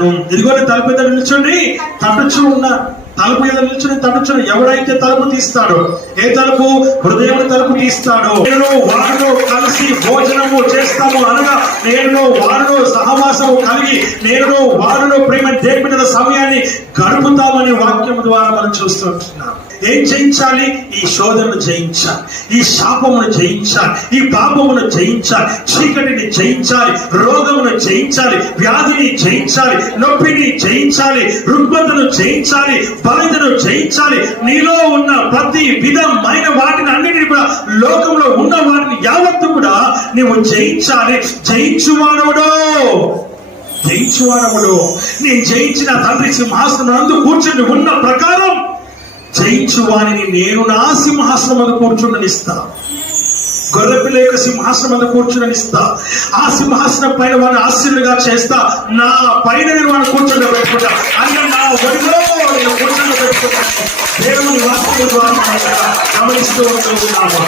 ఇదిగో తలుపు ఎదురు నిల్చొని తట్టుచు ఉన్నా, తలుపు ఎదురు నిల్చొని తట్టుచు. ఎవడైతే తలుపు తీస్తాడో, ఏ తలుపు? హృదయం తలుపు తీస్తాడో, నేను వారిలో కలిసి భోజనము చేస్తాము అనగా నేను వారిలో సహవాసము కలిగి నేను వారిలో ప్రేమ దేపిన సమయాన్ని గడుపుతామని వాక్యం ద్వారా మనం చూస్తున్నాం. ఏం జయించాలి? ఈ శోధనను జయించాలి, ఈ శాపమును జయించాలి, ఈ పాపమును జయించాలి, చీకటిని జయించాలి, రోగమును జయించాలి, వ్యాధిని జయించాలి, నొప్పిని జయించాలి, రుగ్మతను జయించాలి, బలతను జయించాలి. నీలో ఉన్న ప్రతి విధమైన వాటిని అన్నిటిని కూడా, లోకంలో ఉన్న వాటిని యావత్తు కూడా నీవు జయించాలి. జయించువాడవడో నేను జయించిన తండ్రి సింహాసనం నందు కూర్చుని ఉన్న ప్రకారం జయించు వారిని నేను నా సింహాసనం మీద కూర్చుండనిస్తా. గొర్రెపిల్ల యొక్క సింహాసనం మీద కూర్చుండనిస్తా. ఆ సింహాసనం పైన వారిని ఆశీర్లుగా చేస్తా. నా పైన నేను వాడిని కూర్చొని పెట్టుకుంటా. అంటే నా ఒడిలో నేను కూర్చొని పెట్టుకుంటాను. దేవుని వాక్యం ద్వారా గమనిస్తూ ఉంటున్నాము.